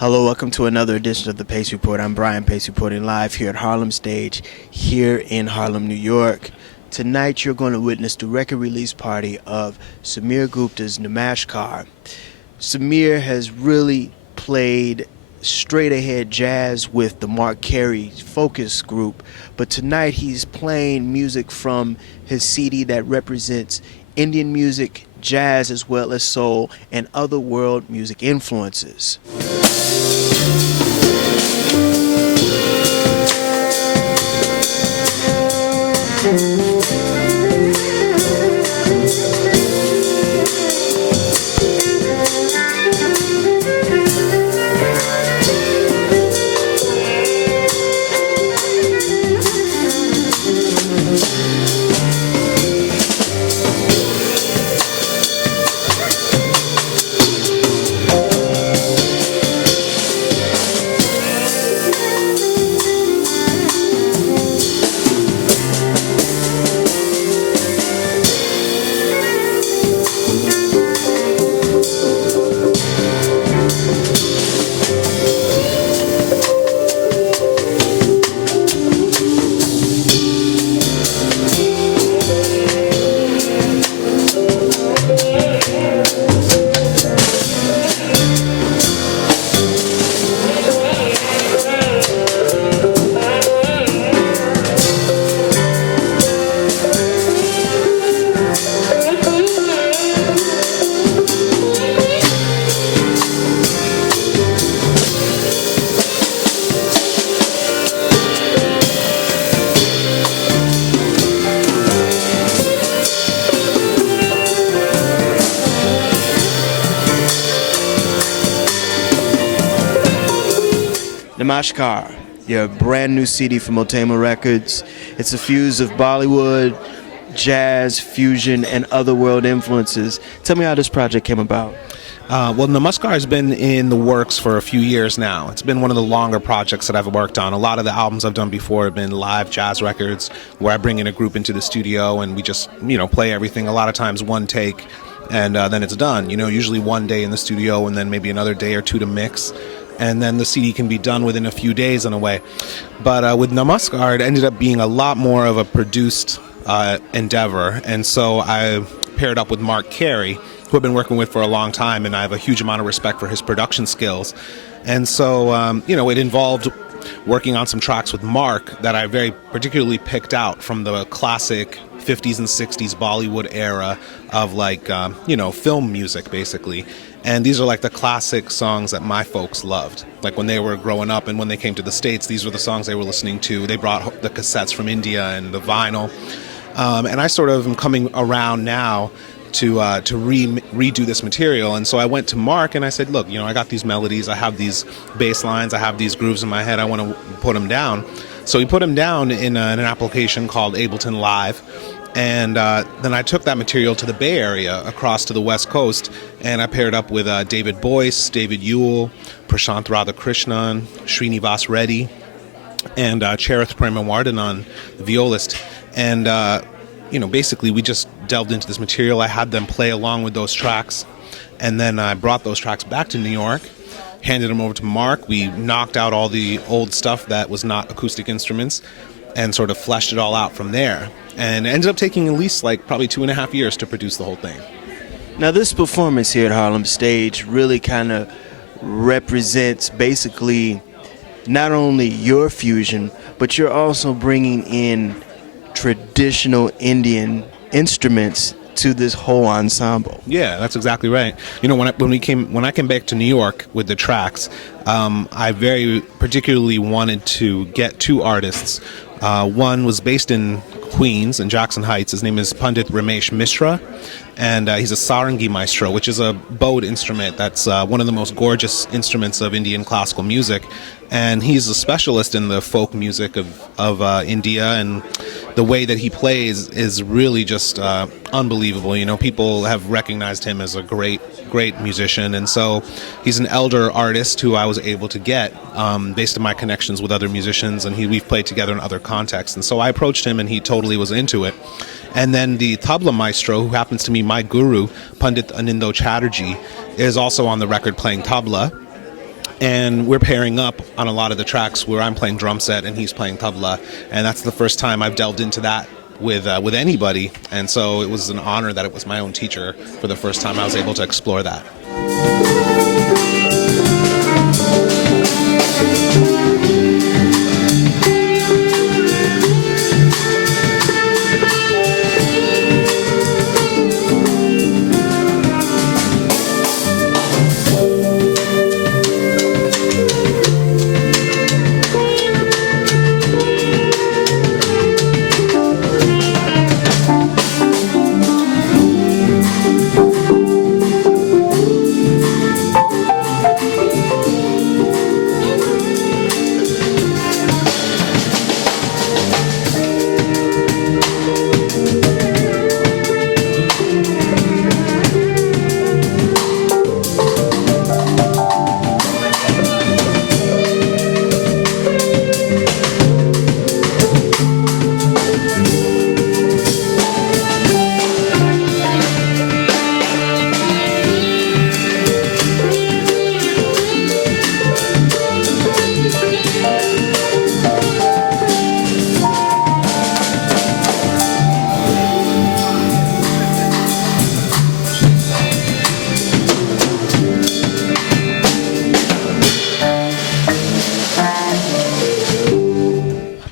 Hello, welcome to another edition of the Pace Report. I'm Brian Pace reporting live here at Harlem Stage, here in Harlem, New York. Tonight you're going to witness the record release party of Sameer Gupta's Namaskar. Sameer has really played straight ahead jazz with the Marc Cary Focus group, but tonight he's playing music from his CD that represents Indian music, jazz, as well as soul and other world music influences. Namaskar, your brand new CD from Motema Records. It's a fuse of Bollywood, jazz, fusion, and other world influences. Tell me how this project came about. Well, Namaskar has been in the works for a few years now. It's been one of the longer projects that I've worked on. A lot of the albums I've done before have been live jazz records where I bring in a group into the studio and we just, play everything. A lot of times one take and then it's done. Usually one day in the studio and then maybe another day or two to mix. And then the CD can be done within a few days in a way. But with Namaskar, it ended up being a lot more of a produced endeavor. And so I paired up with Marc Cary, who I've been working with for a long time, and I have a huge amount of respect for his production skills. And so, it involved working on some tracks with Marc that I very particularly picked out from the classic 50s and 60s Bollywood era of film music, basically. And these are like the classic songs that my folks loved. Like when they were growing up and when they came to the States, these were the songs they were listening to. They brought the cassettes from India and the vinyl. And I sort of am coming around now to redo this material. And so I went to Marc and I said, look, I got these melodies, I have these bass lines, I have these grooves in my head, I want to put them down. So he put them down in an application called Ableton Live. And then I took that material to the Bay Area, across to the West Coast, and I paired up with David Boyce, David Ewell, Prasant Radhakrishnan, Srinivas Reddy, and Charith Premawardanan, the violist. And, basically we just delved into this material. I had them play along with those tracks, and then I brought those tracks back to New York, handed them over to Marc. We knocked out all the old stuff that was not acoustic instruments, and sort of fleshed it all out from there. And it ended up taking at least probably 2.5 years to produce the whole thing. Now this performance here at Harlem Stage really kind of represents basically not only your fusion, but you're also bringing in traditional Indian instruments to this whole ensemble. Yeah, that's exactly right. When I came back to New York with the tracks, I very particularly wanted to get two artists. One was based in Queens, in Jackson Heights. His name is Pandit Ramesh Mishra, and he's a sarangi maestro, which is a bowed instrument that's one of the most gorgeous instruments of Indian classical music. And he's a specialist in the folk music of India, and the way that he plays is really just unbelievable. People have recognized him as a great musician, and so he's an elder artist who I was able to get based on my connections with other musicians, and we've played together in other contexts. And so I approached him, and he totally was into it. And then the tabla maestro, who happens to be my guru, Pandit Anindo Chatterjee, is also on the record playing tabla. And we're pairing up on a lot of the tracks where I'm playing drum set and he's playing tabla, and that's the first time I've delved into that with anybody. And so it was an honor that it was my own teacher for the first time I was able to explore that.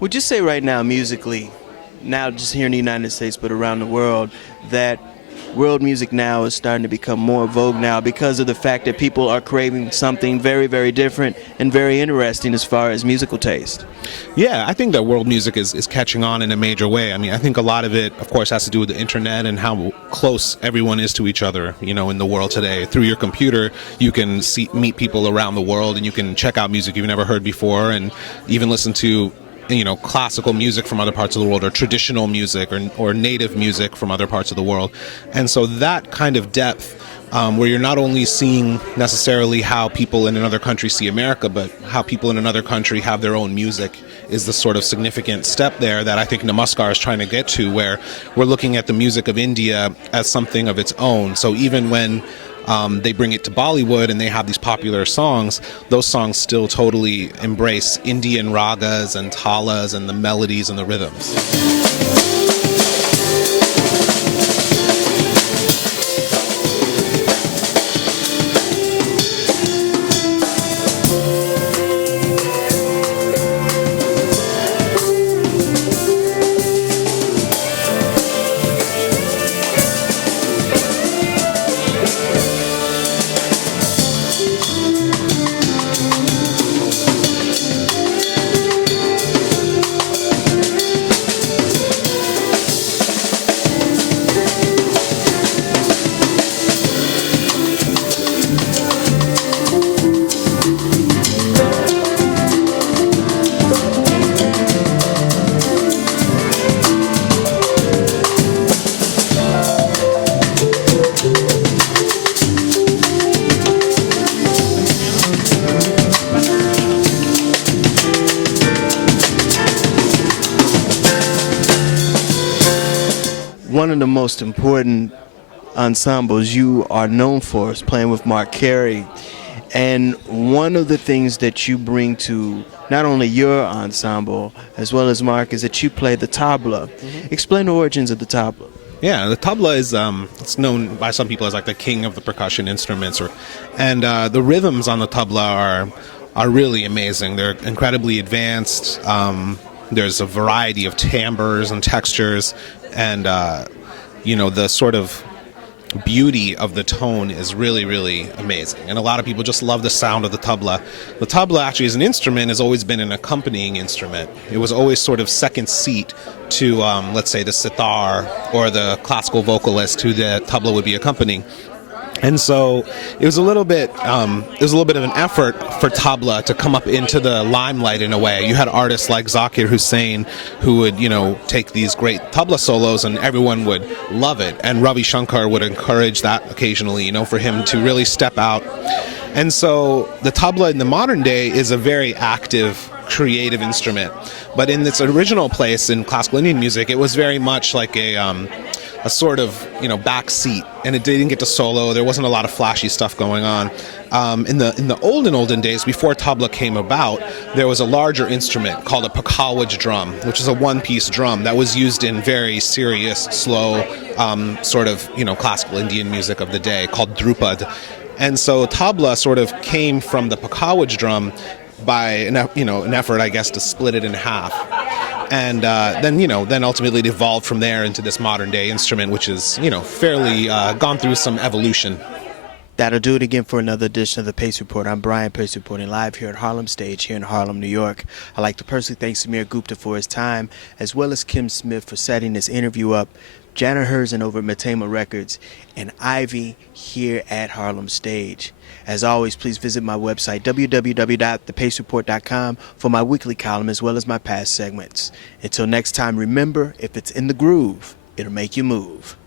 Would you say right now, musically, now just here in the United States, but around the world, that world music now is starting to become more vogue now because of the fact that people are craving something very, very different and very interesting as far as musical taste? Yeah, I think that world music is catching on in a major way. I mean, I think a lot of it, of course, has to do with the internet and how close everyone is to each other, you know, in the world today. Through your computer, you can meet people around the world, and you can check out music you've never heard before, and even listen to, you know, classical music from other parts of the world, or traditional music, or native music from other parts of the world. And so that kind of depth, where you're not only seeing necessarily how people in another country see America, but how people in another country have their own music, is the sort of significant step there that I think Namaskar is trying to get to, where we're looking at the music of India as something of its own. So even when they bring it to Bollywood and they have these popular songs, those songs still totally embrace Indian ragas and talas and the melodies and the rhythms. One of the most important ensembles you are known for is playing with Marc Cary. And one of the things that you bring to not only your ensemble as well as Marc is that you play the tabla. Mm-hmm. Explain the origins of the tabla. Yeah, the tabla is it's known by some people as like the king of the percussion instruments, and the rhythms on the tabla are really amazing. They're incredibly advanced. There's a variety of timbres and textures, and you know, the sort of beauty of the tone is really, really amazing. And a lot of people just love the sound of the tabla. The tabla actually as an instrument has always been an accompanying instrument. It was always sort of second seat to, let's say, the sitar or the classical vocalist who the tabla would be accompanying. And so it was a little bit of an effort for tabla to come up into the limelight in a way. You had artists like Zakir Hussain who would, you know, take these great tabla solos and everyone would love it. And Ravi Shankar would encourage that occasionally, you know, for him to really step out. And so the tabla in the modern day is a very active, creative instrument. But in its original place in classical Indian music, it was very much like a sort of, back seat, and it didn't get to solo. There wasn't a lot of flashy stuff going on. In the olden days, before tabla came about, there was a larger instrument called a pakawaj drum, which is a one-piece drum that was used in very serious, slow, sort of, classical Indian music of the day called drupad. And so tabla sort of came from the pakawaj drum by an effort, I guess, to split it in half. And then ultimately it evolved from there into this modern day instrument, which is, fairly gone through some evolution. That'll do it again for another edition of the Pace Report. I'm Brian, Pace reporting live here at Harlem Stage here in Harlem, New York. I'd like to personally thank Sameer Gupta for his time, as well as Kim Smith for setting this interview up, Jana Herzen over at Motema Records, and Ivy here at Harlem Stage. As always, please visit my website, www.thepacereport.com, for my weekly column as well as my past segments. Until next time, remember, if it's in the groove, it'll make you move.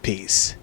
Peace.